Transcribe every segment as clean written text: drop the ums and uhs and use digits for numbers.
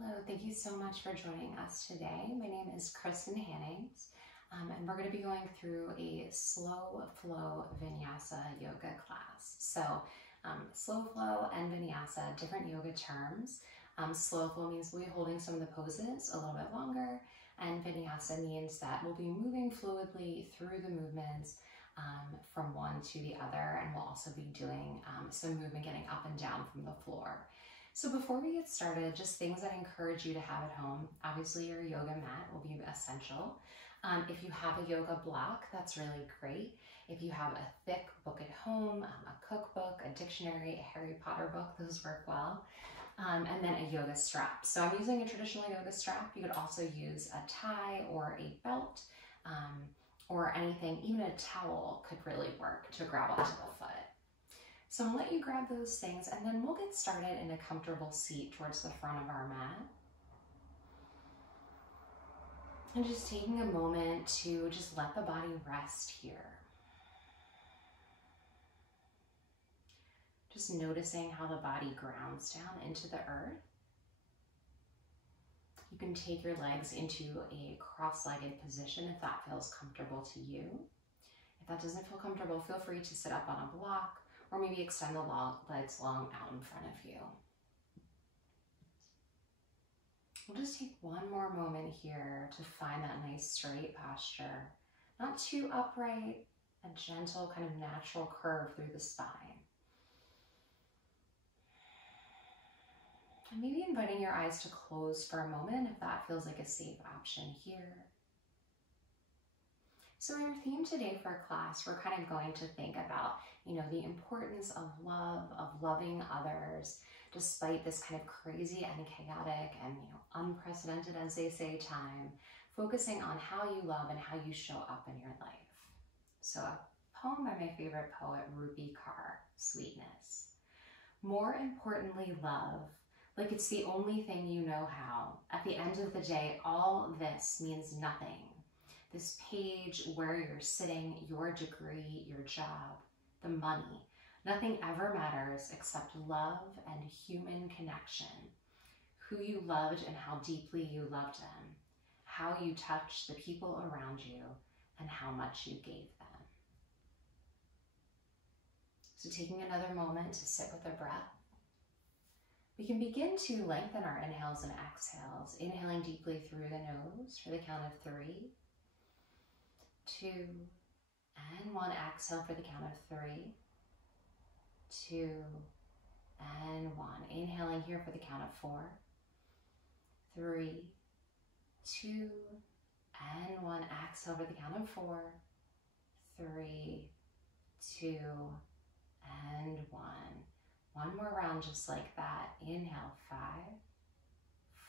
Hello, thank you so much for joining us today. My name is Kristen Hannings, and we're going to be going through a slow flow vinyasa yoga class. So slow flow and vinyasa, different yoga terms. Slow flow means we'll be holding some of the poses a little bit longer, and vinyasa means that we'll be moving fluidly through the movements from one to the other, and we'll also be doing some movement getting up and down from the floor. So before we get started, just things that I encourage you to have at home. Obviously, your yoga mat will be essential. If you have a yoga block, that's really great. If you have a thick book at home, a cookbook, a dictionary, a Harry Potter book, those work well. And then a yoga strap. So I'm using a traditional yoga strap. You could also use a tie or a belt or anything, even a towel could really work to grab onto the foot. So I'll let you grab those things and then we'll get started in a comfortable seat towards the front of our mat. And just taking a moment to just let the body rest here. Just noticing how the body grounds down into the earth. You can take your legs into a cross-legged position if that feels comfortable to you. If that doesn't feel comfortable, feel free to sit up on a block or maybe extend the legs long out in front of you. We'll just take one more moment here to find that nice straight posture. Not too upright, a gentle kind of natural curve through the spine. And maybe inviting your eyes to close for a moment if that feels like a safe option here. So our theme today for our class, we're kind of going to think about, the importance of love, of loving others, despite this kind of crazy and chaotic and, unprecedented, as they say, time, focusing on how you love and how you show up in your life. So a poem by my favorite poet, Rupi Kaur, Sweetness. More importantly, love, like it's the only thing you know how. At the end of the day, all this means nothing. This page, where you're sitting, your degree, your job, the money, nothing ever matters except love and human connection. Who you loved and how deeply you loved them. How you touched the people around you and how much you gave them. So taking another moment to sit with the breath. We can begin to lengthen our inhales and exhales, inhaling deeply through the nose for the count of 3, 2, and 1. Exhale for the count of 3, 2, and 1. Inhaling here for the count of 4, 3, 2, and 1. Exhale for the count of 4, 3, 2, and 1. One more round just like that. Inhale, 5,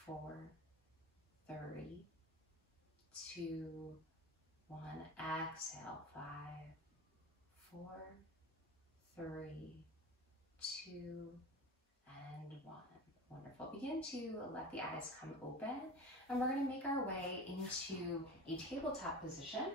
4, 3, 2, 1. Exhale, 5, 4, 3, 2, and 1. Wonderful. Begin to let the eyes come open, and we're going to make our way into a tabletop position.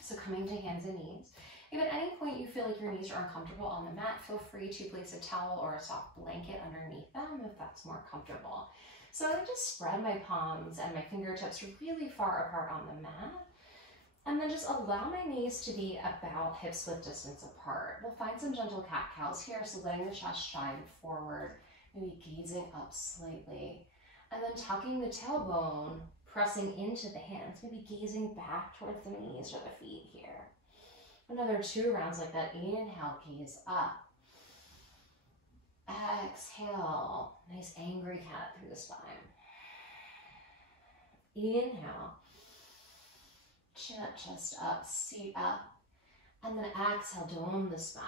So coming to hands and knees. If at any point you feel like your knees are uncomfortable on the mat, feel free to place a towel or a soft blanket underneath them if that's more comfortable. So I just spread my palms and my fingertips really far apart on the mat. And then just allow my knees to be about hips width distance apart. We'll find some gentle cat-cows here, so letting the chest shine forward, maybe gazing up slightly. And then tucking the tailbone, pressing into the hands, maybe gazing back towards the knees or the feet here. Another 2 rounds like that. Inhale, gaze up. Exhale, nice angry cat through the spine. Inhale, chin up, chest up, seat up. And then exhale, dome the spine.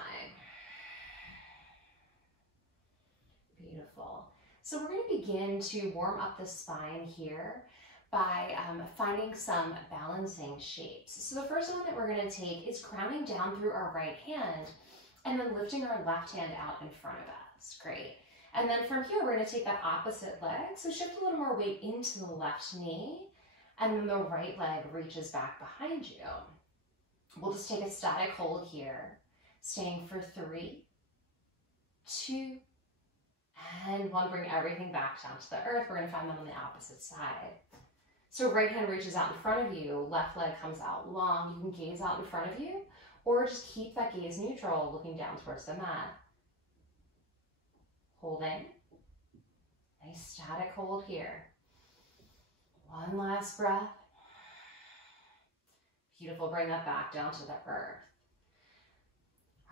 Beautiful. So we're going to begin to warm up the spine here by finding some balancing shapes. So the first one that we're going to take is grounding down through our right hand and then lifting our left hand out in front of us. Great. And then from here, we're going to take that opposite leg. So shift a little more weight into the left knee, and then the right leg reaches back behind you. We'll just take a static hold here, staying for 3, 2, and and one, bring everything back down to the earth. We're going to find them on the opposite side. So right hand reaches out in front of you, left leg comes out long. You can gaze out in front of you, or just keep that gaze neutral, looking down towards the mat. Holding. Nice static hold here. One last breath. Beautiful, bring that back down to the earth.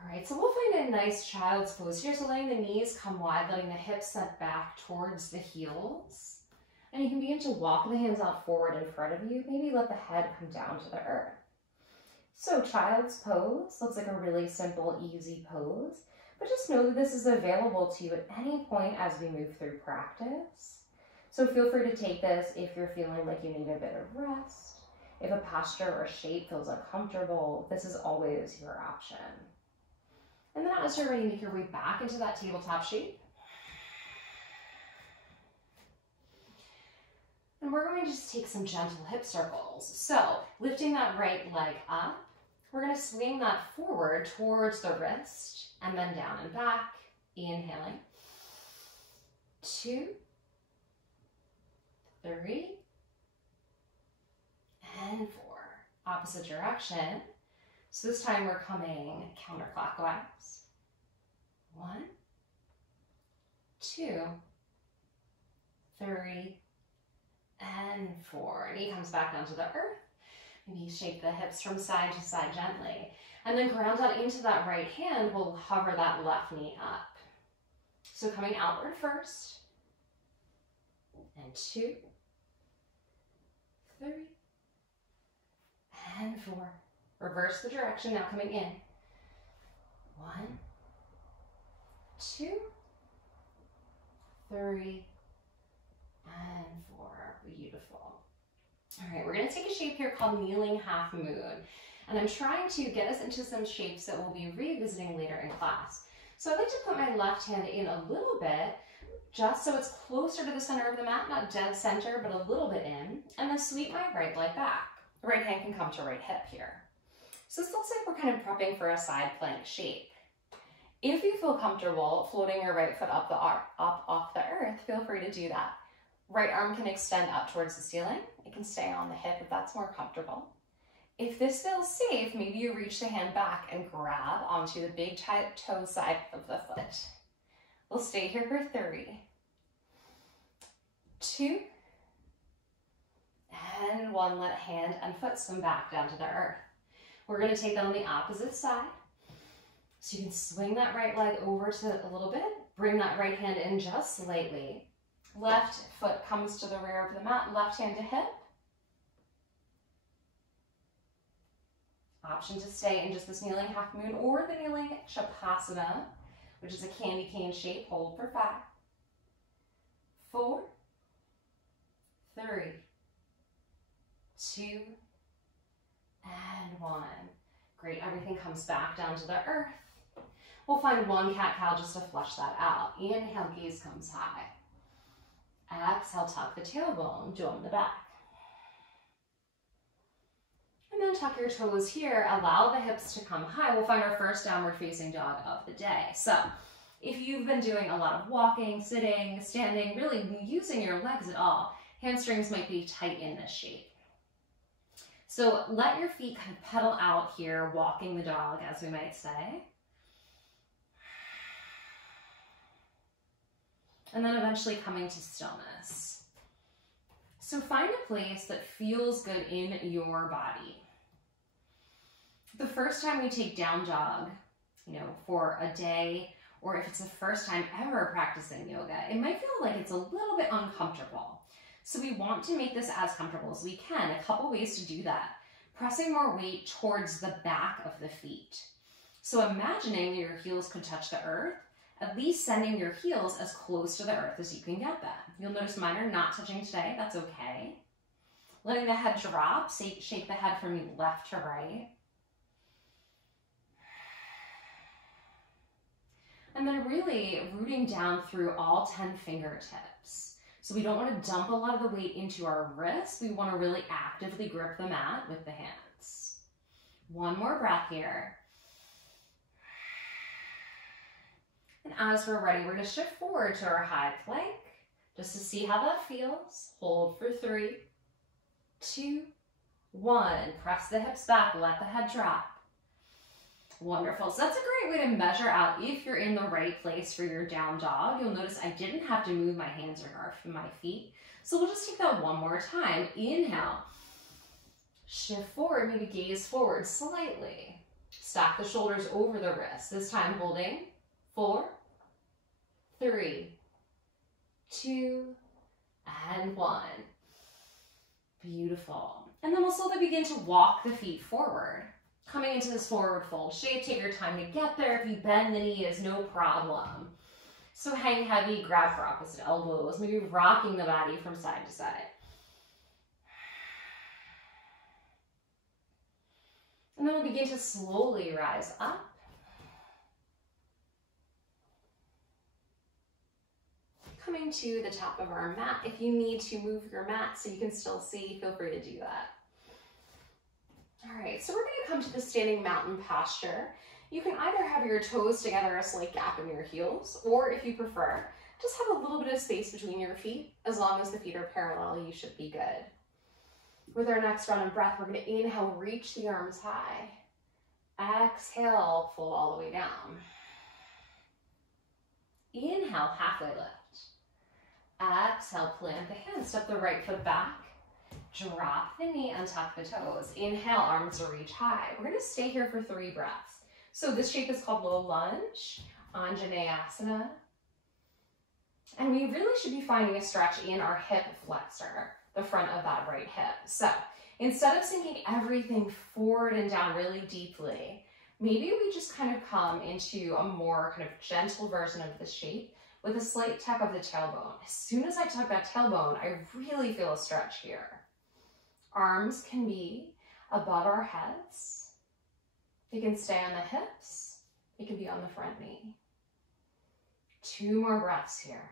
All right, so we'll find a nice child's pose here. So letting the knees come wide, letting the hips set back towards the heels. And you can begin to walk the hands out forward in front of you. Maybe let the head come down to the earth. So child's pose looks like a really simple, easy pose. But just know that this is available to you at any point as we move through practice. So feel free to take this if you're feeling like you need a bit of rest. If a posture or shape feels uncomfortable, this is always your option. And then as you're ready, make your way back into that tabletop shape. And we're going to just take some gentle hip circles. So lifting that right leg up, we're going to swing that forward towards the wrist and then down and back. Inhaling. 2, 3, and 4. Opposite direction. So this time we're coming counterclockwise. 1, 2, 3, and 4. Knee comes back down to the earth. Maybe shake the hips from side to side gently. And then ground out into that right hand. We'll hover that left knee up. So coming outward first. And 2, 3, and 4. Reverse the direction, now coming in. 1, 2, 3, and 4. Beautiful. All right, we're going to take a shape here called kneeling half moon. And I'm trying to get us into some shapes that we'll be revisiting later in class. So I'd like to put my left hand in a little bit, just so it's closer to the center of the mat, not dead center, but a little bit in. And then sweep my right leg back. The right hand can come to right hip here. So this looks like we're kind of prepping for a side plank shape. If you feel comfortable floating your right foot up off the earth, feel free to do that. Right arm can extend up towards the ceiling. It can stay on the hip if that's more comfortable. If this feels safe, maybe you reach the hand back and grab onto the big toe side of the foot. We'll stay here for 3, 2, and 1. Let hand and foot swim back down to the earth. We're going to take that on the opposite side. So you can swing that right leg over to a little bit. Bring that right hand in just slightly. Left foot comes to the rear of the mat. Left hand to hip. Option to stay in just this kneeling half moon or the kneeling Shavasana, which is a candy cane shape. Hold for 5, 4, 3, 2, and 1. Great, everything comes back down to the earth. We'll find one cat-cow just to flush that out. Inhale, gaze comes high. Exhale, tuck the tailbone, dome the back. And then tuck your toes here, allow the hips to come high. We'll find our first downward facing dog of the day. So if you've been doing a lot of walking, sitting, standing, really using your legs at all, hamstrings might be tight in this shape. So let your feet kind of pedal out here, walking the dog, as we might say. And then eventually coming to stillness. So find a place that feels good in your body. The first time we take down dog, for a day, or if it's the first time ever practicing yoga, it might feel like it's a little bit uncomfortable. So we want to make this as comfortable as we can. A couple ways to do that. Pressing more weight towards the back of the feet. So imagining that your heels could touch the earth, at least sending your heels as close to the earth as you can get them. You'll notice mine are not touching today. That's okay. Letting the head drop, shake the head from left to right. And then really rooting down through all 10 fingertips. So we don't want to dump a lot of the weight into our wrists. We want to really actively grip the mat with the hands. One more breath here. And as we're ready, we're going to shift forward to our high plank just to see how that feels. Hold for 3, 2, 1. Press the hips back, let the head drop. Wonderful. So that's a great way to measure out if you're in the right place for your down dog. You'll notice I didn't have to move my hands or my feet. So we'll just take that one more time. Inhale. Shift forward, maybe gaze forward slightly. Stack the shoulders over the wrists. This time holding 4, 3, 2, and 1. Beautiful. And then we'll slowly begin to walk the feet forward. Coming into this forward fold shape, take your time to get there. If you bend the knee, is no problem. So hang heavy, grab for opposite elbows, maybe rocking the body from side to side. And then we'll begin to slowly rise up. Coming to the top of our mat. If you need to move your mat so you can still see, feel free to do that. All right, so we're going to come to the standing mountain posture. You can either have your toes together, a slight gap in your heels, or if you prefer, just have a little bit of space between your feet. As long as the feet are parallel, you should be good. With our next round of breath, we're going to inhale, reach the arms high. Exhale, fold all the way down. Inhale, halfway lift. Exhale, plant the hands, step the right foot back. Drop the knee, untuck the toes. Inhale, arms to reach high. We're going to stay here for 3 breaths. So this shape is called low lunge, Anjaneyasana. And we really should be finding a stretch in our hip flexor, the front of that right hip. So instead of sinking everything forward and down really deeply, maybe we just kind of come into a more kind of gentle version of the shape with a slight tuck of the tailbone. As soon as I tuck that tailbone, I really feel a stretch here. Arms can be above our heads. They can stay on the hips. They can be on the front knee. 2 more breaths here.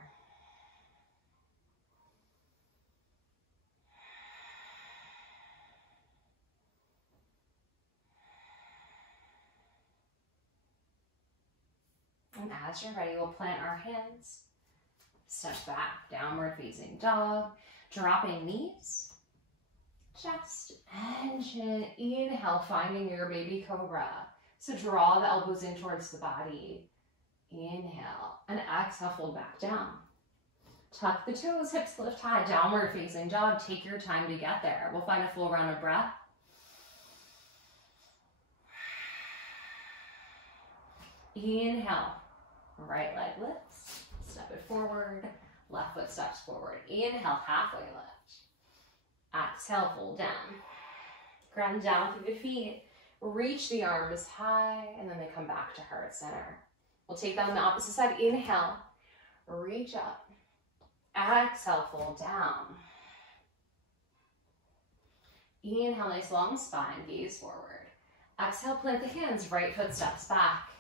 And as you're ready, we'll plant our hands. Step back, downward facing dog, dropping knees. Chest and chin. Inhale, finding your baby cobra. So draw the elbows in towards the body. Inhale, and exhale, fold back down. Tuck the toes, hips lift high, downward facing dog. Take your time to get there. We'll find a full round of breath. Inhale, right leg lifts, step it forward, left foot steps forward. Inhale, halfway lift. Exhale, fold down. Ground down through the feet. Reach the arms high, and then they come back to heart center. We'll take that on the opposite side. Inhale, reach up. Exhale, fold down. Inhale, nice long spine, gaze forward. Exhale, plant the hands, right foot steps back.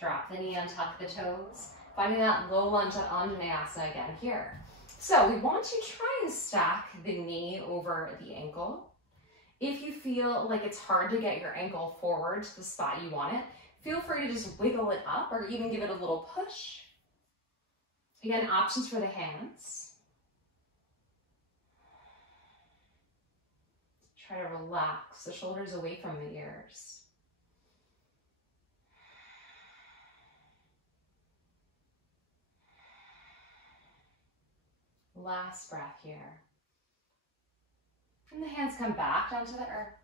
Drop the knee, untuck the toes. Finding that low lunge at Anjaneyasana again here. So we want to try and stack the knee over the ankle. If you feel like it's hard to get your ankle forward to the spot you want it, feel free to just wiggle it up or even give it a little push. Again, options for the hands. Try to relax the shoulders away from the ears. Last breath here. And the hands come back down to the earth.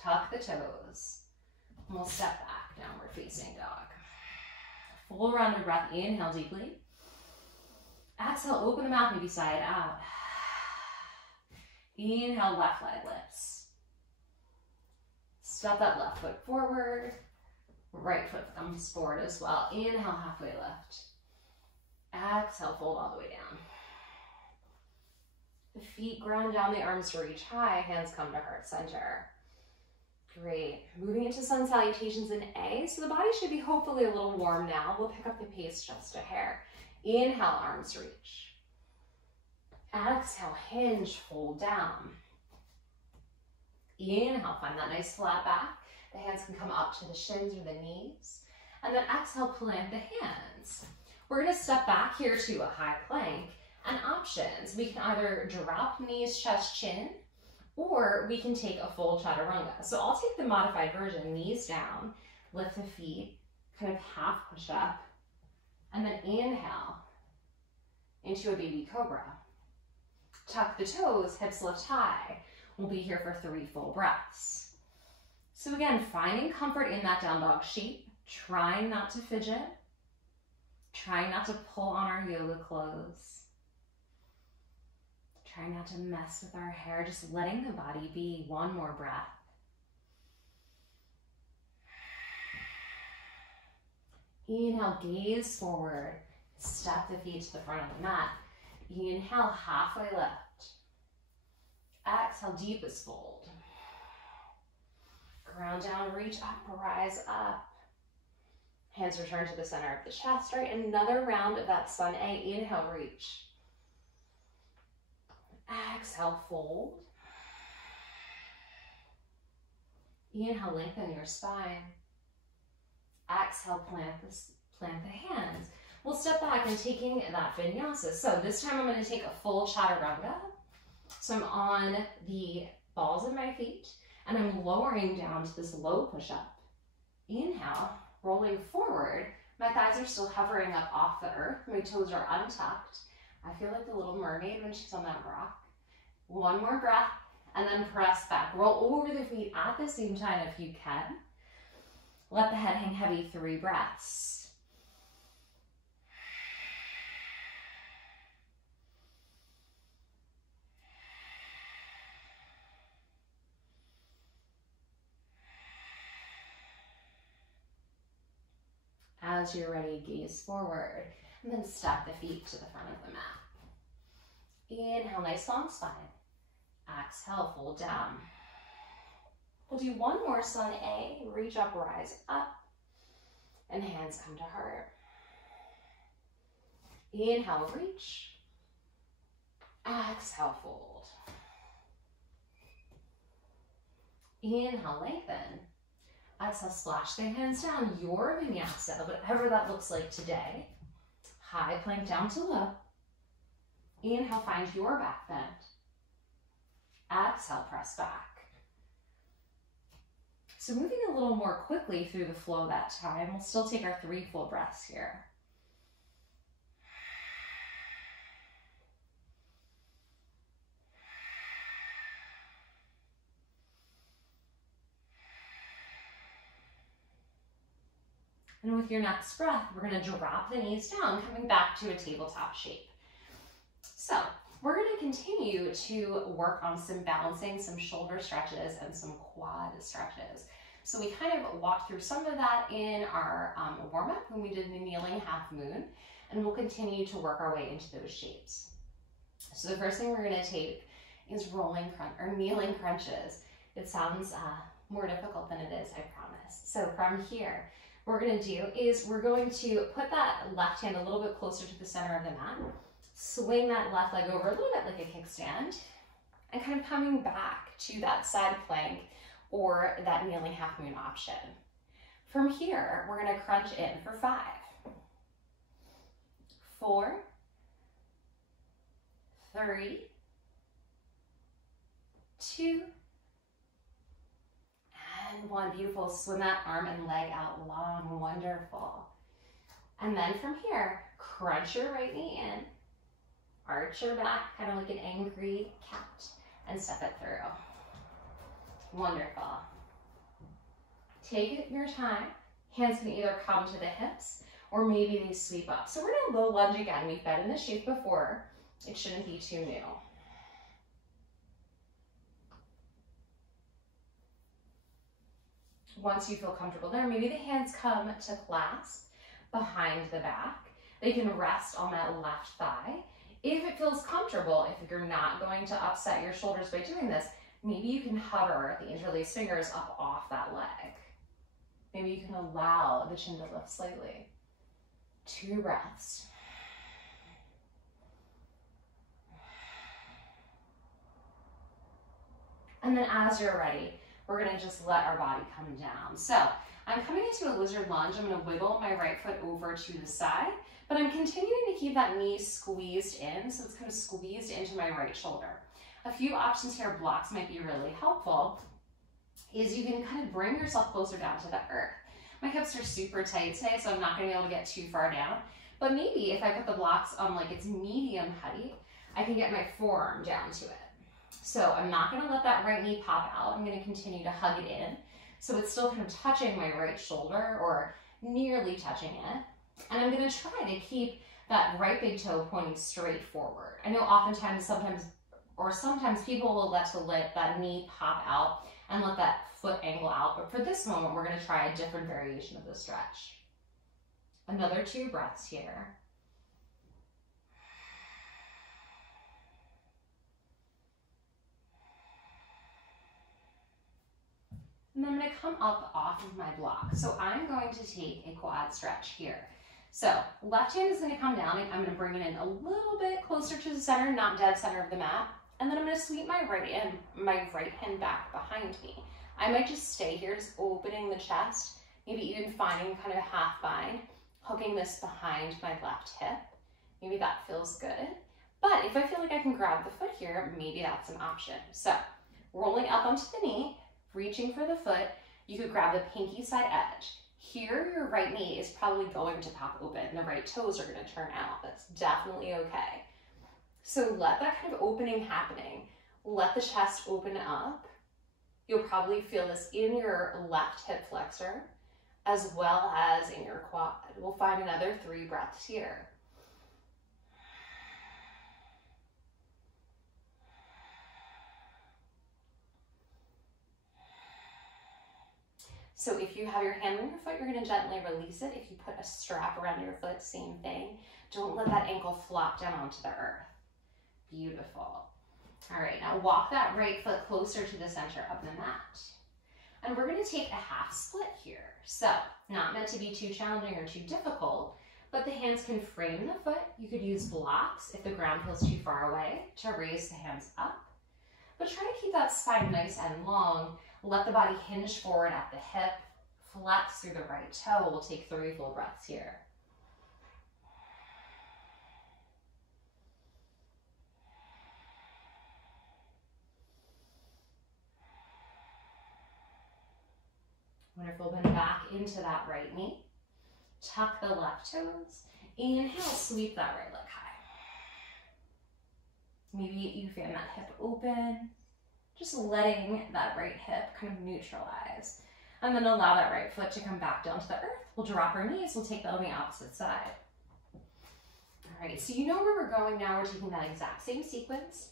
Tuck the toes. And we'll step back, downward facing dog. Full round of breath. Inhale deeply. Exhale, open the mouth, maybe side out. Inhale, left leg lifts. Step that left foot forward. Right foot comes forward as well. Inhale, halfway lift. Exhale, fold all the way down. The feet ground down, the arms to reach high, hands come to heart center. Great. Moving into sun salutations in A. So the body should be hopefully a little warm now. We'll pick up the pace just a hair. Inhale, arms reach. Exhale, hinge, fold down. Inhale, find that nice flat back. The hands can come up to the shins or the knees. And then exhale, plant the hands. we're going to step back here to a high plank, and options. We can either drop knees, chest, chin, or we can take a full chaturanga. So I'll take the modified version, knees down, lift the feet, kind of half push up, and then inhale into a baby cobra. Tuck the toes, hips lift high. We'll be here for 3 full breaths. So again, finding comfort in that down dog shape, trying not to fidget, trying not to pull on our yoga clothes, trying not to mess with our hair, just letting the body be. One more breath. Inhale, gaze forward, step the feet to the front of the mat. Inhale, halfway lift. Exhale, deepest fold. Ground down, reach up, rise up. Hands return to the center of the chest, right? Another round of that sun A. Inhale, reach. Exhale, fold. Inhale, lengthen your spine. Exhale, plant the hands. We'll step back and taking that vinyasa. So this time I'm going to take a full chaturanga. So I'm on the balls of my feet and I'm lowering down to this low push-up. Inhale, rolling forward. My thighs are still hovering up off the earth. My toes are untucked. I feel like the little mermaid when she's on that rock. One more breath and then press back. Roll over the feet at the same time if you can. Let the head hang heavy, 3 breaths. As you're ready, gaze forward and then step the feet to the front of the mat. Inhale, nice long spine. Exhale, fold down. We'll do one more sun A, reach up, rise up, and hands come to heart. Inhale, reach. Exhale, fold. Inhale, lengthen. Exhale, splash the hands down, your vinyasa, whatever that looks like today. High plank down to low. Inhale, find your back bend. Exhale, press back. So moving a little more quickly through the flow that time, we'll still take our 3 full breaths here. And with your next breath, we're going to drop the knees down, coming back to a tabletop shape. So we're going to continue to work on some balancing, some shoulder stretches, and some quad stretches. So we kind of walked through some of that in our warm-up when we did the kneeling half moon, and we'll continue to work our way into those shapes. So the first thing we're going to take is kneeling crunches. It sounds more difficult than it is, I promise. So from here, what we're going to do is we're going to put that left hand a little bit closer to the center of the mat, swing that left leg over a little bit like a kickstand, and kind of coming back to that side plank or that kneeling half moon option. From here, we're going to crunch in for 5, 4, 3, 2, and 1. Beautiful. Swim that arm and leg out long. Wonderful. And then from here, crunch your right knee in, arch your back, kind of like an angry cat, and step it through. Wonderful. Take your time. Hands can either come to the hips or maybe they sweep up. So we're in a low lunge again. We've been in this shape before. It shouldn't be too new. Once you feel comfortable there, maybe the hands come to clasp behind the back. They can rest on that left thigh. If it feels comfortable, if you're not going to upset your shoulders by doing this, maybe you can hover the interlaced fingers up off that leg. Maybe you can allow the chin to lift slightly. 2 breaths. And then as you're ready, we're going to just let our body come down. So I'm coming into a lizard lunge. I'm going to wiggle my right foot over to the side, but I'm continuing to keep that knee squeezed in, so it's kind of squeezed into my right shoulder. A few options here, blocks might be really helpful, is you can kind of bring yourself closer down to the earth. My hips are super tight today, so I'm not going to be able to get too far down, but maybe if I put the blocks on like it's medium height, I can get my forearm down to it. So I'm not going to let that right knee pop out. I'm going to continue to hug it in, so it's still kind of touching my right shoulder or nearly touching it. And I'm going to try to keep that right big toe pointing straight forward. I know oftentimes, sometimes people will let that knee pop out and let that foot angle out. But for this moment, we're going to try a different variation of the stretch. Another 2 breaths here. And then I'm going to come up off of my block. So I'm going to take a quad stretch here. So left hand is going to come down, and I'm going to bring it in a little bit closer to the center, not dead center of the mat. And then I'm going to sweep my right hand back behind me. I might just stay here, just opening the chest, maybe even finding kind of a half bind, hooking this behind my left hip. Maybe that feels good. But if I feel like I can grab the foot here, maybe that's an option. So rolling up onto the knee, reaching for the foot, you could grab the pinky side edge. Here, your right knee is probably going to pop open. The right toes are going to turn out. That's definitely okay. So let that kind of opening happening. Let the chest open up. You'll probably feel this in your left hip flexor as well as in your quad. We'll find another 3 breaths here. So if you have your hand on your foot, you're going to gently release it. If you put a strap around your foot, same thing. Don't let that ankle flop down onto the earth. Beautiful. All right, now walk that right foot closer to the center of the mat. And we're going to take a half split here. So not meant to be too challenging or too difficult, but the hands can frame the foot. You could use blocks if the ground feels too far away to raise the hands up. But try to keep that spine nice and long. Let the body hinge forward at the hip. Flex through the right toe. We'll take 3 full breaths here. Wonderful. Bend back into that right knee. Tuck the left toes. Inhale, sweep that right leg high. Maybe you fan that hip open. Just letting that right hip kind of neutralize. And then allow that right foot to come back down to the earth. We'll drop our knees. We'll take that on the opposite side. All right, so you know where we're going now. We're taking that exact same sequence.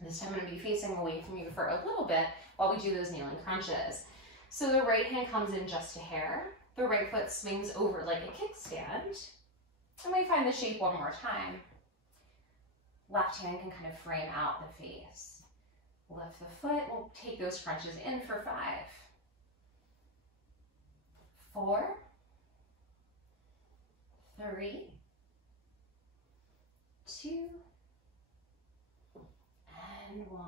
This time I'm going to be facing away from you for a little bit while we do those kneeling crunches. So the right hand comes in just a hair. The right foot swings over like a kickstand. And we find the shape one more time. Left hand can kind of frame out the face. Lift the foot. We'll take those crunches in for 5, 4, 3, 2, and 1.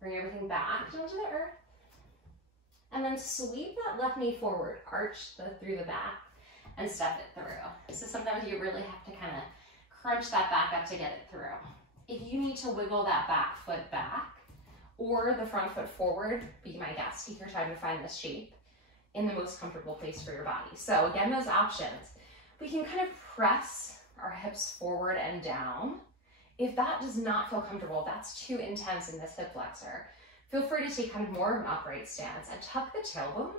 Bring everything back down to the earth. And then sweep that left knee forward, arch through the back, and step it through. So sometimes you really have to kind of crunch that back up to get it through. If you need to wiggle that back foot back or the front foot forward, be my guest. Take your time to find this shape in the most comfortable place for your body. So again, those options. We can kind of press our hips forward and down. If that does not feel comfortable, that's too intense in this hip flexor, feel free to take kind of more of an upright stance and tuck the tailbone,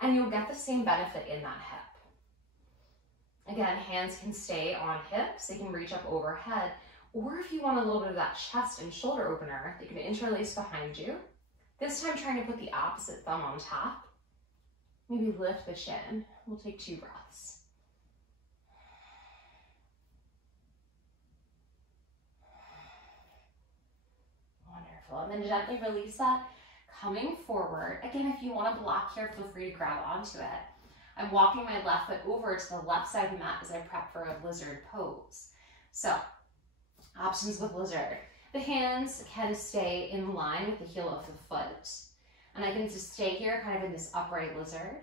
and you'll get the same benefit in that hip. Again, hands can stay on hips. They can reach up overhead. Or if you want a little bit of that chest and shoulder opener, they can interlace behind you. This time trying to put the opposite thumb on top. Maybe lift the chin. We'll take 2 breaths. Wonderful. And then gently release that, coming forward. Again, if you want to block here, feel free to grab onto it. I'm walking my left foot over to the left side of the mat as I prep for a lizard pose. So, options with lizard. The hands can stay in line with the heel of the foot. And I can just stay here kind of in this upright lizard.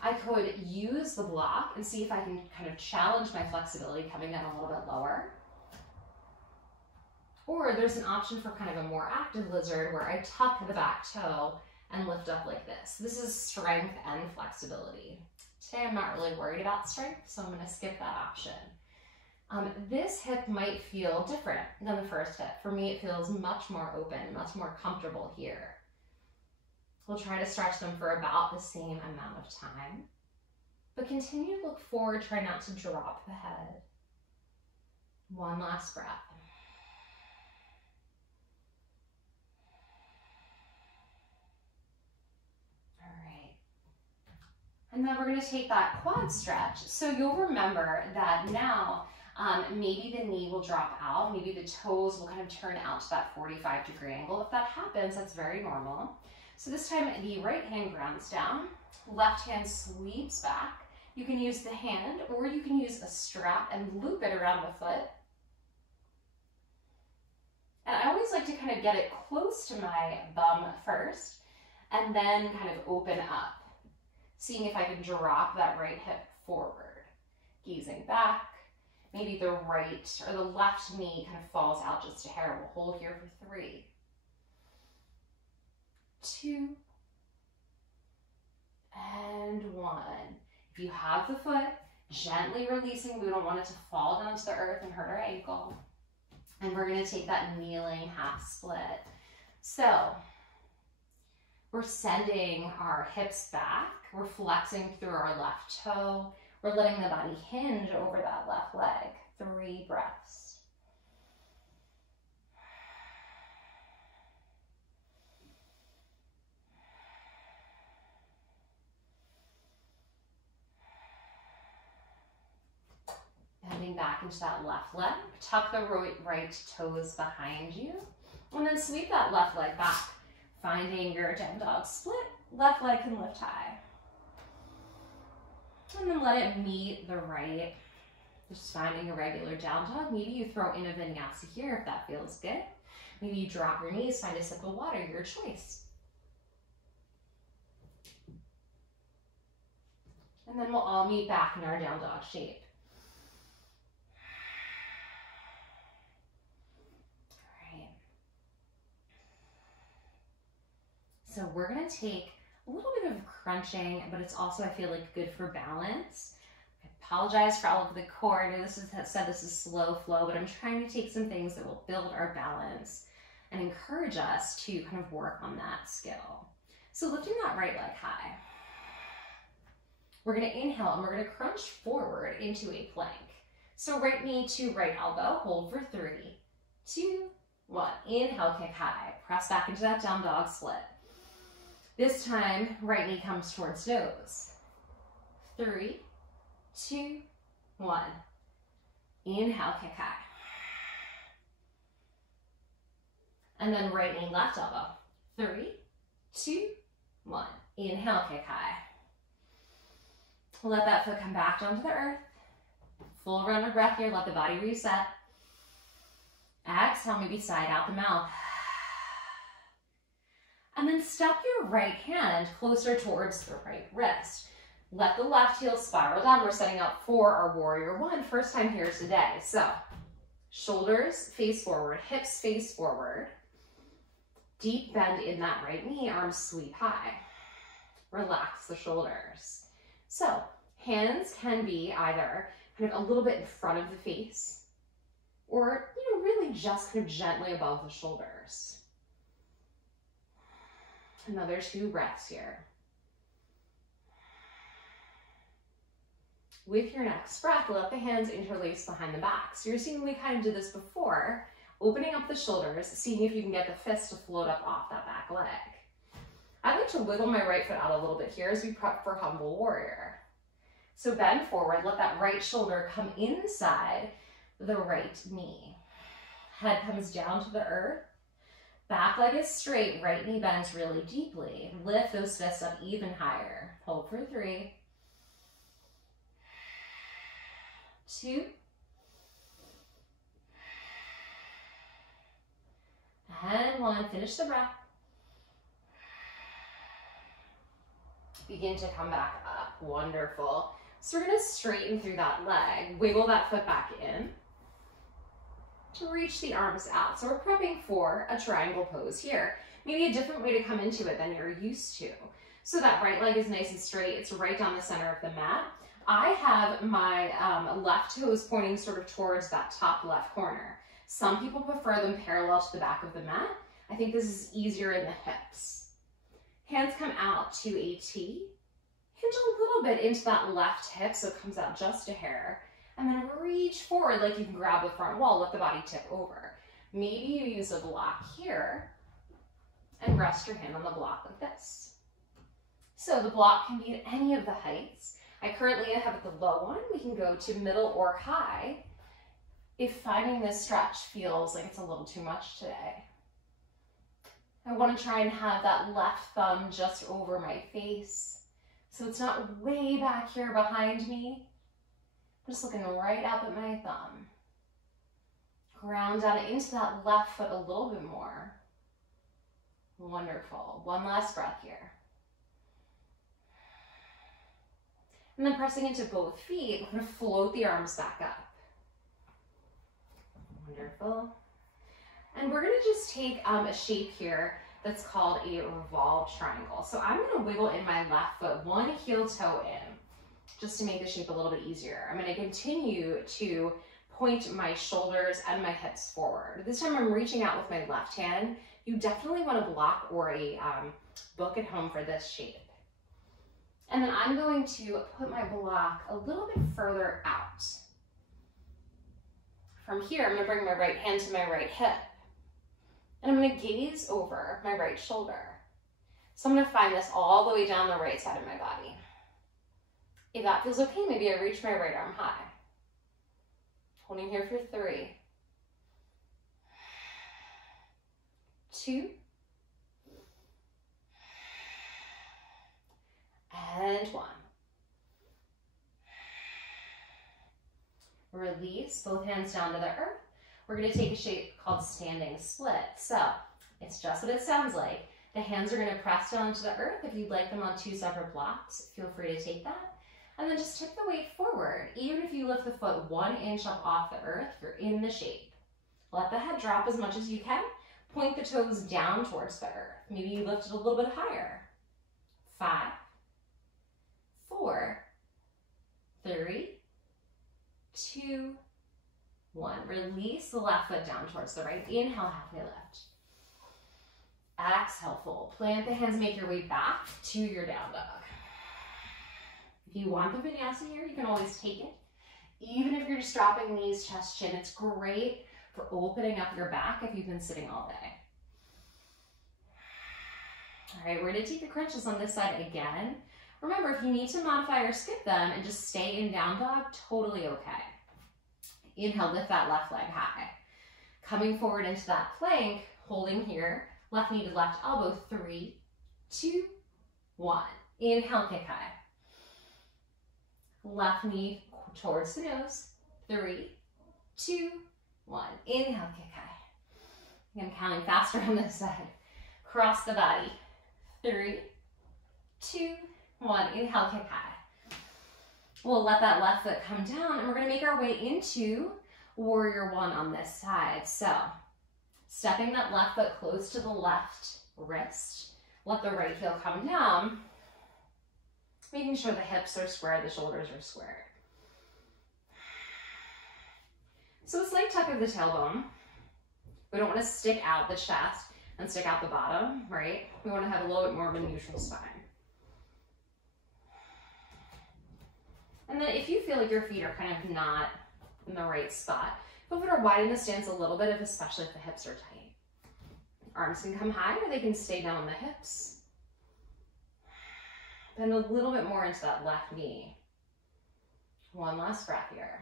I could use the block and see if I can kind of challenge my flexibility coming down a little bit lower. Or there's an option for kind of a more active lizard where I tuck the back toe and lift up like this. This is strength and flexibility. Today I'm not really worried about strength, so I'm going to skip that option. This hip might feel different than the first hip. For me, it feels much more open, much more comfortable here. We'll try to stretch them for about the same amount of time, but continue to look forward, try not to drop the head. One last breath. And then we're going to take that quad stretch. So you'll remember that now maybe the knee will drop out, maybe the toes will kind of turn out to that 45-degree angle. If that happens, that's very normal. So this time the right hand grounds down, left hand sweeps back. You can use the hand or you can use a strap and loop it around the foot. And I always like to kind of get it close to my bum first and then kind of open up, seeing if I can drop that right hip forward, gazing back. Maybe the right or the left knee kind of falls out just a hair. We'll hold here for 3, 2, and 1. If you have the foot, gently releasing. We don't want it to fall down to the earth and hurt our ankle. And we're going to take that kneeling half split. So we're sending our hips back. We're flexing through our left toe. We're letting the body hinge over that left leg. 3 breaths. Bending back into that left leg. Tuck the right toes behind you. And then sweep that left leg back. Finding your down dog split. Left leg can lift high. And then let it meet the right. Just finding a regular down dog. Maybe you throw in a vinyasa here if that feels good. Maybe you drop your knees, find a sip of water, your choice. And then we'll all meet back in our down dog shape. All right. So we're gonna take a little bit of crunching, but it's also, I feel like, good for balance. I apologize for all of the core. I know this is slow flow, but I'm trying to take some things that will build our balance and encourage us to kind of work on that skill. So lifting that right leg high. We're going to inhale and we're going to crunch forward into a plank. So right knee to right elbow, hold for 3, 2, 1. Inhale, kick high. Press back into that down dog split. This time, right knee comes towards nose. 3, 2, 1. Inhale, kick high. And then right knee, left elbow. 3, 2, 1. Inhale, kick high. Let that foot come back down to the earth. Full round of breath here, let the body reset. Exhale, maybe side out the mouth. And then step your right hand closer towards the right wrist. Let the left heel spiral down. We're setting up for our warrior 1. First time here today. So shoulders face forward, hips face forward. Deep bend in that right knee, arms sweep high. Relax the shoulders. So hands can be either kind of a little bit in front of the face or, really just kind of gently above the shoulders. Another 2 breaths here. With your next breath, let the hands interlace behind the back. So you're seeing we kind of did this before, opening up the shoulders, seeing if you can get the fist to float up off that back leg. I like to wiggle my right foot out a little bit here as we prep for humble warrior. So bend forward, let that right shoulder come inside the right knee. Head comes down to the earth. Back leg is straight, right knee bends really deeply. Lift those fists up even higher. Hold for 3, 2, and 1. Finish the breath. Begin to come back up. Wonderful. So we're going to straighten through that leg. Wiggle that foot back in. Reach the arms out. So we're prepping for a triangle pose here. Maybe a different way to come into it than you're used to. So that right leg is nice and straight. It's right down the center of the mat. I have my left toes pointing sort of towards that top left corner. Some people prefer them parallel to the back of the mat. I think this is easier in the hips. Hands come out to a T. Hinge a little bit into that left hip so it comes out just a hair. And then reach forward like you can grab the front wall, let the body tip over. Maybe you use a block here and rest your hand on the block like this. So the block can be at any of the heights. I currently have at the low one. We can go to middle or high if finding this stretch feels like it's a little too much today. I want to try and have that left thumb just over my face so it's not way back here behind me. I'm just looking right up at my thumb. Ground down into that left foot a little bit more. Wonderful. One last breath here. And then pressing into both feet, we're going to float the arms back up. Wonderful. And we're going to just take a shape here that's called a Revolve Triangle. So I'm going to wiggle in my left foot, one heel toe in, just to make the shape a little bit easier. I'm going to continue to point my shoulders and my hips forward. This time I'm reaching out with my left hand. You definitely want a block or a book at home for this shape. And then I'm going to put my block a little bit further out. From here, I'm going to bring my right hand to my right hip. And I'm going to gaze over my right shoulder. So I'm going to find this all the way down the right side of my body. If that feels okay, maybe I reach my right arm high. Holding here for 3, 2, and 1. Release, both hands down to the earth. We're going to take a shape called standing split. So it's just what it sounds like. The hands are going to press down to the earth. If you'd like them on 2 separate blocks, feel free to take that. And then just tip the weight forward. Even if you lift the foot 1 inch up off the earth, you're in the shape. Let the head drop as much as you can. Point the toes down towards the earth. Maybe you lift it a little bit higher. 5, 4, 3, 2, 1. Release the left foot down towards the right. Inhale, halfway lift. Exhale, fold. Plant the hands, make your way back to your down dog. If you want the vinyasa here, you can always take it. Even if you're just dropping knees, chest, chin, it's great for opening up your back if you've been sitting all day. All right, we're going to take the crunches on this side again. Remember, if you need to modify or skip them and just stay in down dog, totally okay. Inhale, lift that left leg high. Coming forward into that plank, holding here, left knee to left elbow, 3, 2, 1. Inhale, kick high. Left knee towards the nose, 3, 2, 1. Inhale, kick high. I'm counting faster on this side. Cross the body, 3, 2, 1. Inhale, kick high. We'll let that left foot come down and we're going to make our way into warrior 1 on this side. So stepping that left foot close to the left wrist, let the right heel come down, making sure the hips are square, the shoulders are squared. So a slight tuck of the tailbone. We don't want to stick out the chest and stick out the bottom, right? We want to have a little bit more of a neutral spine. And then if you feel like your feet are kind of not in the right spot, feel free to widen the stance a little bit, especially if the hips are tight. Arms can come high or they can stay down on the hips. Bend a little bit more into that left knee. One last breath here.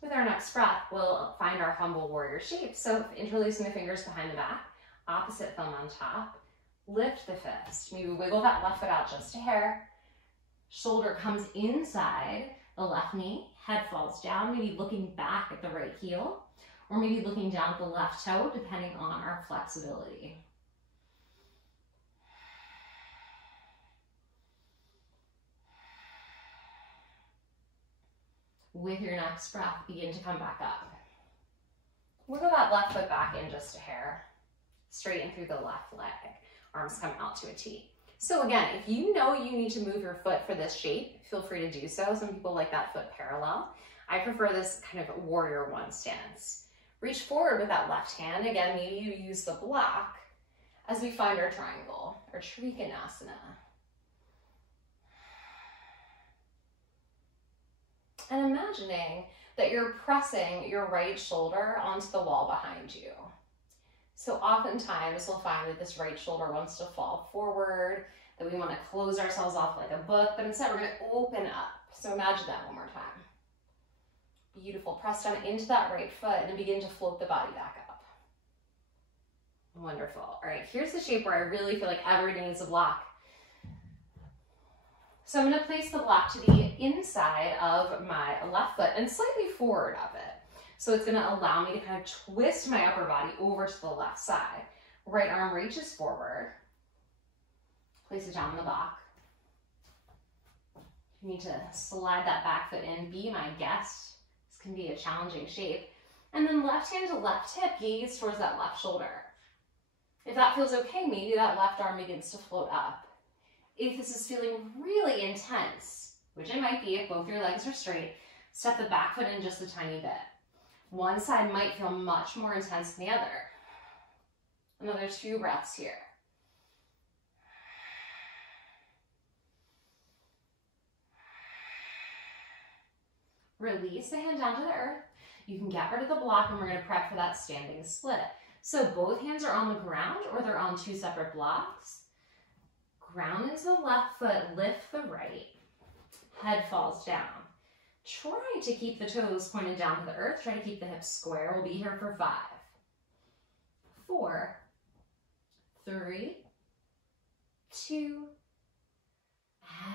With our next breath, we'll find our humble warrior shape. So interlacing the fingers behind the back, opposite thumb on top, lift the fist. Maybe wiggle that left foot out just a hair. Shoulder comes inside the left knee, head falls down, maybe looking back at the right heel. or maybe looking down at the left toe, depending on our flexibility. With your next breath, begin to come back up. Wiggle that left foot back in just a hair. Straighten through the left leg. Arms come out to a T. So again, if you know you need to move your foot for this shape, feel free to do so. Some people like that foot parallel. I prefer this kind of warrior one stance. Reach forward with that left hand. Again, maybe you use the block as we find our triangle, or Trikonasana. And imagining that you're pressing your right shoulder onto the wall behind you. So oftentimes we'll find that this right shoulder wants to fall forward, that we want to close ourselves off like a book, but instead we're going to open up. So imagine that one more time. Beautiful. Press down into that right foot and begin to float the body back up. Wonderful. All right, here's the shape where I really feel like everybody needs a block. So I'm going to place the block to the inside of my left foot and slightly forward of it. So it's going to allow me to kind of twist my upper body over to the left side. Right arm reaches forward. Place it down on the block. You need to slide that back foot in. Be my guest. This can be a challenging shape. And then left hand to left hip, gaze towards that left shoulder. If that feels okay, maybe that left arm begins to float up. If this is feeling really intense, which it might be if both your legs are straight, step the back foot in just a tiny bit. One side might feel much more intense than the other. Another 2 breaths here. Release the hand down to the earth. You can get rid of the block and we're going to prep for that standing split. So both hands are on the ground or they're on 2 separate blocks. Ground into the left foot, lift the right. Head falls down. Try to keep the toes pointed down to the earth. Try to keep the hips square. We'll be here for 5, 4, 3, 2,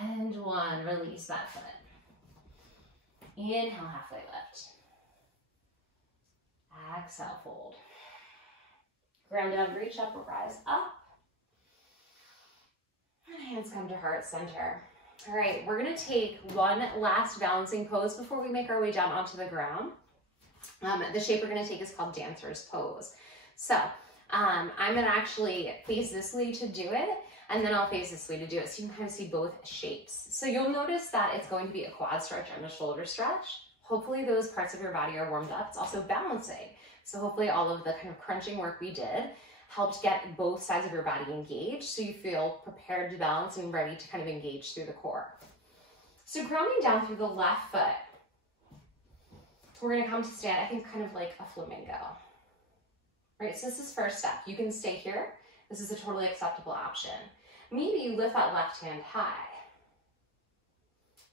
and 1. Release that foot. Inhale, halfway lift. Exhale, fold. Ground down, reach up, rise up. And hands come to heart center. All right, we're gonna take one last balancing pose before we make our way down onto the ground. The shape we're gonna take is called dancer's pose. So I'm gonna actually face this way to do it, and then I'll face this way to do it, so you can kind of see both shapes. So you'll notice that it's going to be a quad stretch and a shoulder stretch. Hopefully those parts of your body are warmed up. It's also balancing. So hopefully all of the kind of crunching work we did helped get both sides of your body engaged so you feel prepared to balance and ready to kind of engage through the core. So grounding down through the left foot, we're going to come to stand, I think, kind of like a flamingo. Right, so this is first step. You can stay here. This is a totally acceptable option. Maybe you lift that left hand high.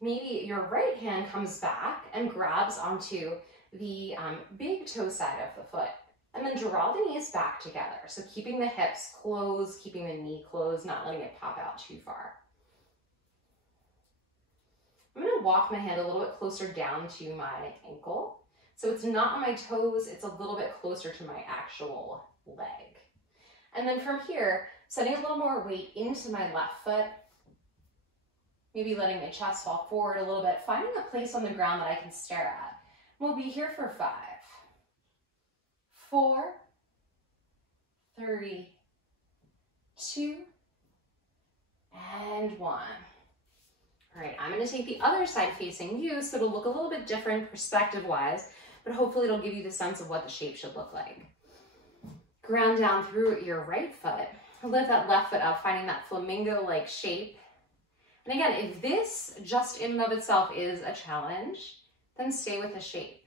Maybe your right hand comes back and grabs onto the big toe side of the foot. And then draw the knees back together. So keeping the hips closed, keeping the knee closed, not letting it pop out too far. I'm going to walk my hand a little bit closer down to my ankle. So it's not on my toes, it's a little bit closer to my actual leg. And then from here, setting a little more weight into my left foot, maybe letting my chest fall forward a little bit, finding a place on the ground that I can stare at. We'll be here for 5, 4, 3, 2, and 1. All right, I'm going to take the other side facing you, so it'll look a little bit different perspective-wise, but hopefully it'll give you the sense of what the shape should look like. Ground down through your right foot. Lift that left foot up, finding that flamingo-like shape. And again, if this just in and of itself is a challenge, then stay with the shape.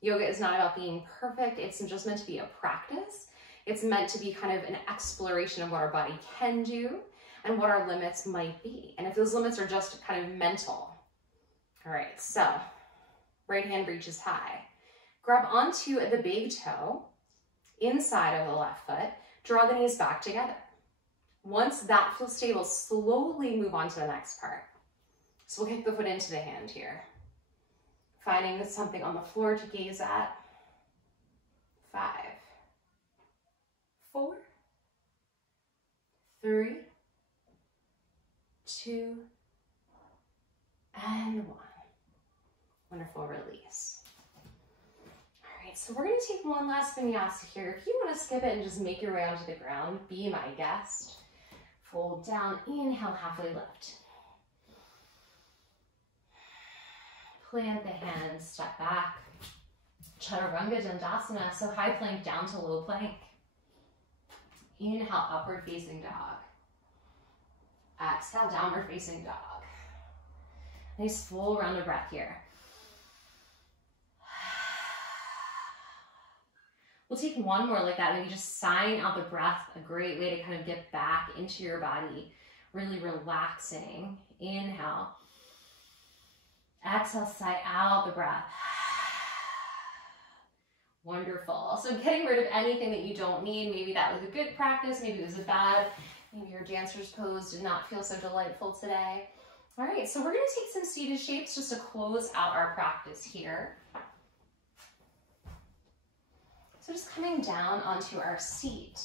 Yoga is not about being perfect. It's just meant to be a practice. It's meant to be kind of an exploration of what our body can do and what our limits might be. And if those limits are just kind of mental. All right, so right hand reaches high. Grab onto the big toe inside of the left foot. Draw the knees back together. Once that feels stable, slowly move on to the next part. So we'll kick the foot into the hand here. Finding something on the floor to gaze at. 5, 4, 3, 2, and 1. Wonderful release. All right, so we're going to take one last vinyasa here. If you want to skip it and just make your way onto the ground, be my guest. Fold down, inhale, halfway lift. Plant the hands, step back. Chaturanga Dandasana, so high plank down to low plank. Inhale, upward facing dog. Exhale, downward facing dog. Nice full round of breath here. We'll take one more like that, maybe just sighing out the breath, a great way to kind of get back into your body, really relaxing. Inhale. Exhale, sigh out the breath. Wonderful. So getting rid of anything that you don't need. Maybe that was a good practice, maybe it was a bad, maybe your dancer's pose did not feel so delightful today. All right, so we're going to take some seated shapes just to close out our practice here. So just coming down onto our seat.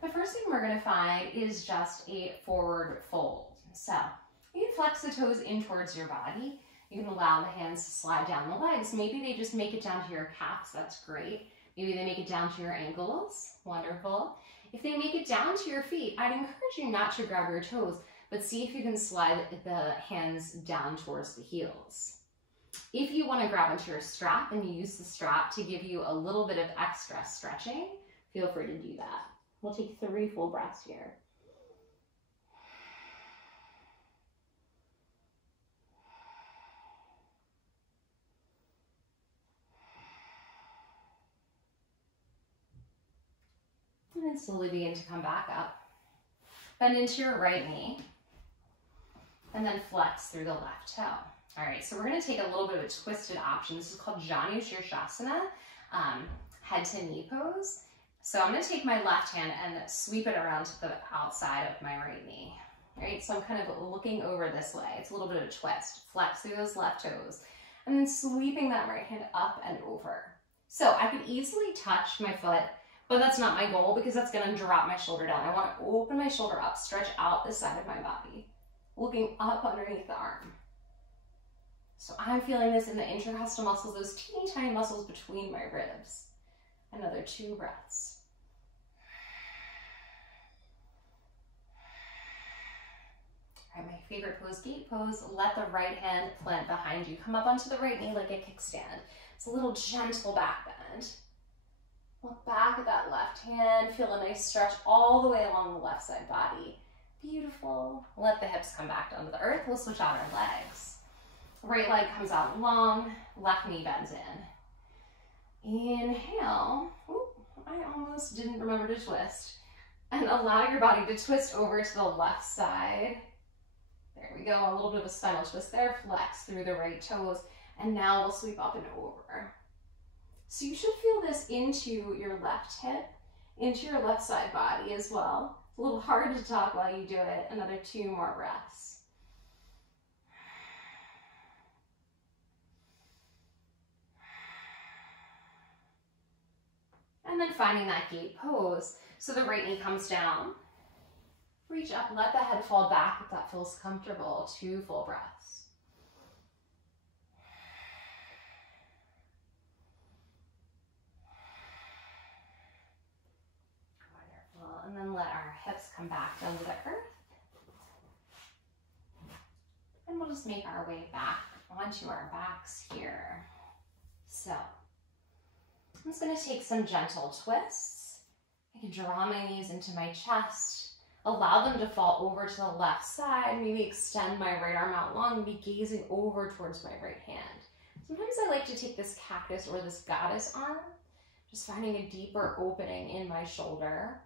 The first thing we're going to find is just a forward fold. So you can flex the toes in towards your body. You can allow the hands to slide down the legs. Maybe they just make it down to your calves. That's great. Maybe they make it down to your ankles. Wonderful. If they make it down to your feet, I'd encourage you not to grab your toes, but see if you can slide the hands down towards the heels. If you want to grab onto your strap and use the strap to give you a little bit of extra stretching, feel free to do that. We'll take 3 full breaths here. And then slowly begin to come back up. Bend into your right knee. And then flex through the left toe. All right, so we're going to take a little bit of a twisted option. This is called Shavasana, head to knee pose. So I'm going to take my left hand and sweep it around to the outside of my right knee. All right, so I'm kind of looking over this way. It's a little bit of a twist. Flex through those left toes. And then sweeping that right hand up and over. So I could easily touch my foot, but that's not my goal because that's going to drop my shoulder down. I want to open my shoulder up, stretch out the side of my body, looking up underneath the arm. So I'm feeling this in the intercostal muscles, those teeny tiny muscles between my ribs. Another 2 breaths. All right, my favorite pose, gate pose. Let the right hand plant behind you. Come up onto the right knee like a kickstand. It's a little gentle back bend. Look back at that left hand. Feel a nice stretch all the way along the left side body. Beautiful. Let the hips come back down to the earth. We'll switch out our legs. Right leg comes out long, left knee bends in. Inhale. Ooh, I almost didn't remember to twist. And allow your body to twist over to the left side. There we go, a little bit of a spinal twist there. Flex through the right toes. And now we'll sweep up and over. So you should feel this into your left hip, into your left side body as well. It's a little hard to talk while you do it. Another 2 more breaths. And then finding that gate pose. So the right knee comes down. Reach up, let the head fall back if that feels comfortable. 2 full breaths. Wonderful. And then let our hips come back down to the earth. And we'll just make our way back onto our backs here. So I'm just going to take some gentle twists. I can draw my knees into my chest, allow them to fall over to the left side, maybe extend my right arm out long and be gazing over towards my right hand. Sometimes I like to take this cactus or this goddess arm, just finding a deeper opening in my shoulder.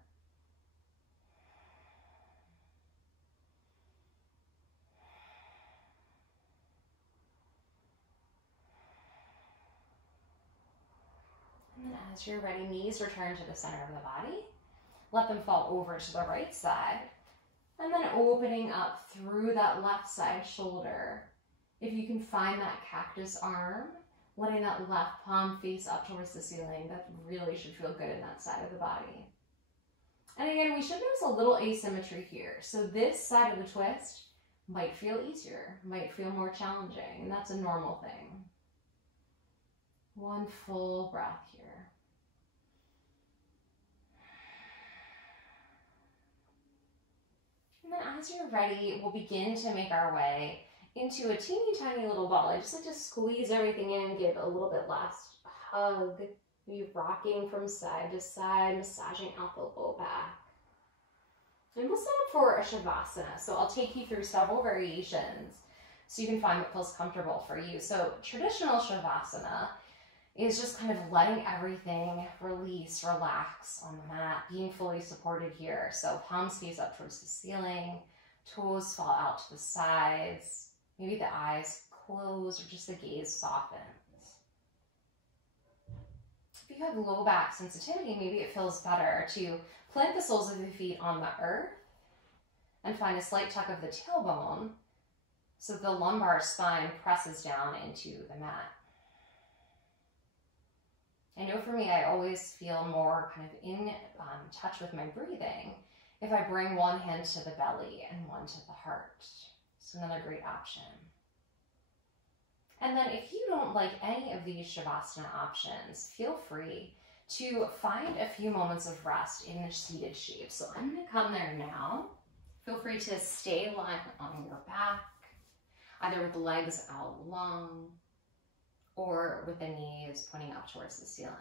And then as you're ready, knees return to the center of the body. Let them fall over to the right side. And then opening up through that left side shoulder. If you can find that cactus arm, letting that left palm face up towards the ceiling. That really should feel good in that side of the body. And again, we should notice a little asymmetry here. So this side of the twist might feel easier, might feel more challenging, and that's a normal thing. One full breath here. And then as you're ready, we'll begin to make our way into a teeny tiny little ball. I just like to squeeze everything in, give a little bit last hug, maybe rocking from side to side, massaging out the low back. And we'll set up for a Shavasana. So I'll take you through several variations so you can find what feels comfortable for you. So traditional Shavasana is just kind of letting everything release, relax on the mat, being fully supported here. So palms face up towards the ceiling, toes fall out to the sides, maybe the eyes close or just the gaze softens. If you have low back sensitivity, maybe it feels better to plant the soles of the feet on the earth and find a slight tuck of the tailbone so the lumbar spine presses down into the mat. I know for me, I always feel more kind of in touch with my breathing if I bring one hand to the belly and one to the heart. So another great option. And then if you don't like any of these Shavasana options, feel free to find a few moments of rest in a seated shape. So I'm going to come there now. Feel free to stay lying on your back, either with the legs out long or with the knees pointing up towards the ceiling.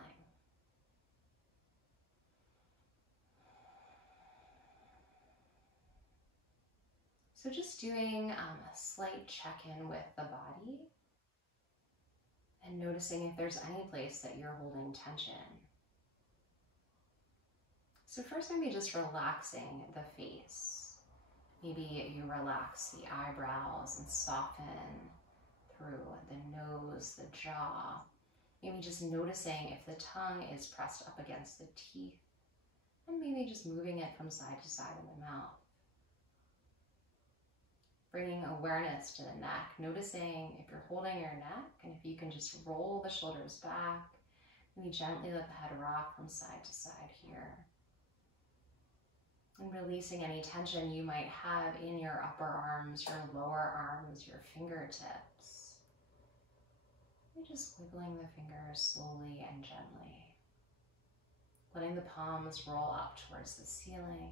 So just doing a slight check-in with the body and noticing if there's any place that you're holding tension. So first, maybe just relaxing the face. Maybe you relax the eyebrows and soften through the nose, the jaw. Maybe just noticing if the tongue is pressed up against the teeth, and maybe just moving it from side to side in the mouth. Bringing awareness to the neck, noticing if you're holding your neck, and if you can just roll the shoulders back, maybe gently let the head rock from side to side here. And releasing any tension you might have in your upper arms, your lower arms, your fingertips. You're just wiggling the fingers slowly and gently. Letting the palms roll up towards the ceiling,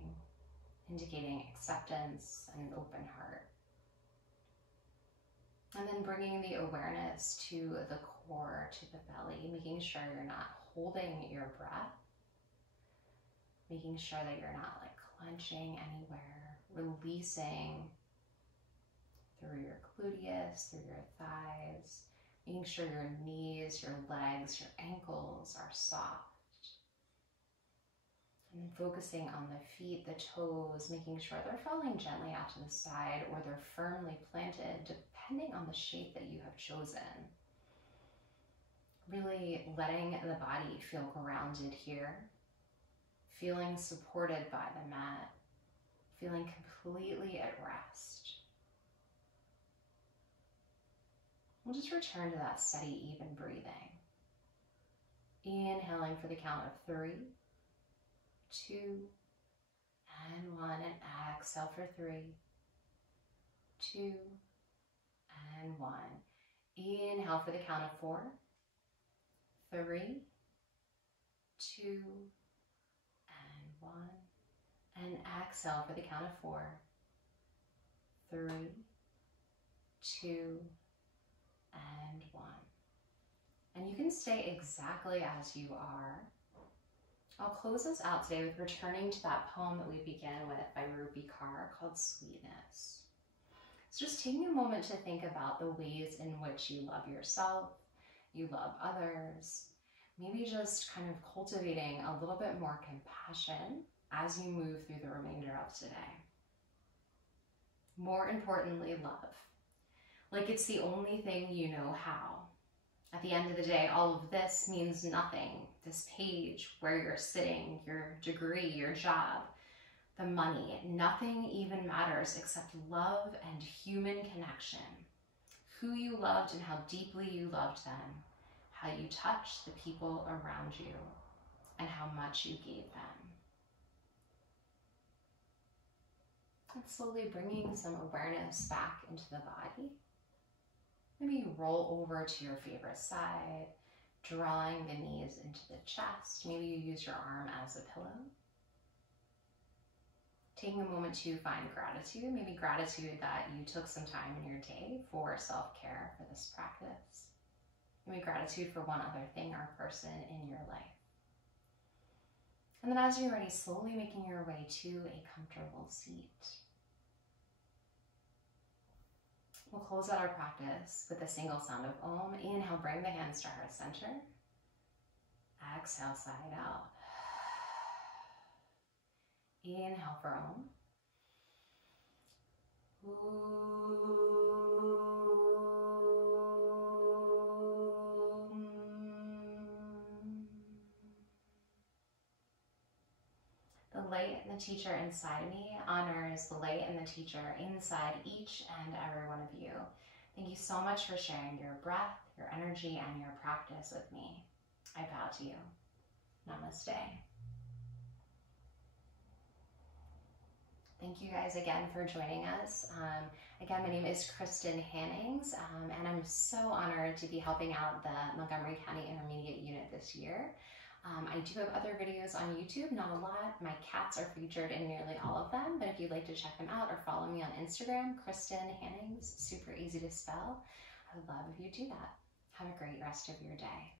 indicating acceptance and an open heart. And then bringing the awareness to the core, to the belly, making sure you're not holding your breath, making sure that you're not like clenching anywhere, releasing through your gluteus, through your thighs, making sure your knees, your legs, your ankles are soft. And then focusing on the feet, the toes, making sure they're falling gently out to the side or they're firmly planted, depending on the shape that you have chosen. Really letting the body feel grounded here, feeling supported by the mat, feeling completely at rest. We'll just return to that steady, even breathing. Inhaling for the count of 3, 2, and 1, and exhale for 3, 2, and 1. Inhale for the count of 4, 3, 2, and 1. And exhale for the count of 4, 3, 2, and 1. And you can stay exactly as you are. I'll close us out today with returning to that poem that we began with by Rupi Kaur called Sweetness. So just taking a moment to think about the ways in which you love yourself, you love others, maybe just kind of cultivating a little bit more compassion as you move through the remainder of today. More importantly, love. Like it's the only thing you know how. At the end of the day, all of this means nothing. This page, where you're sitting, your degree, your job, the money, nothing even matters except love and human connection. Who you loved and how deeply you loved them, how you touch the people around you, and how much you gave them. And slowly bringing some awareness back into the body. Maybe roll over to your favorite side, drawing the knees into the chest. Maybe you use your arm as a pillow. Taking a moment to find gratitude, maybe gratitude that you took some time in your day for self-care for this practice. Maybe gratitude for one other thing or person in your life. And then as you're ready, slowly making your way to a comfortable seat. We'll close out our practice with a single sound of Om. Inhale, bring the hands to heart center. Exhale, side out. Inhale for Om. The light and the teacher inside of me honors the light and the teacher inside each and every one of you. Thank you so much for sharing your breath, your energy, and your practice with me. I bow to you. Namaste. Thank you guys again for joining us. Again, my name is Kristen Hannings, and I'm so honored to be helping out the Montgomery County Intermediate Unit this year. I do have other videos on YouTube, not a lot. My cats are featured in nearly all of them, but if you'd like to check them out or follow me on Instagram, Kristen Hannings, super easy to spell. I would love if you do that. Have a great rest of your day.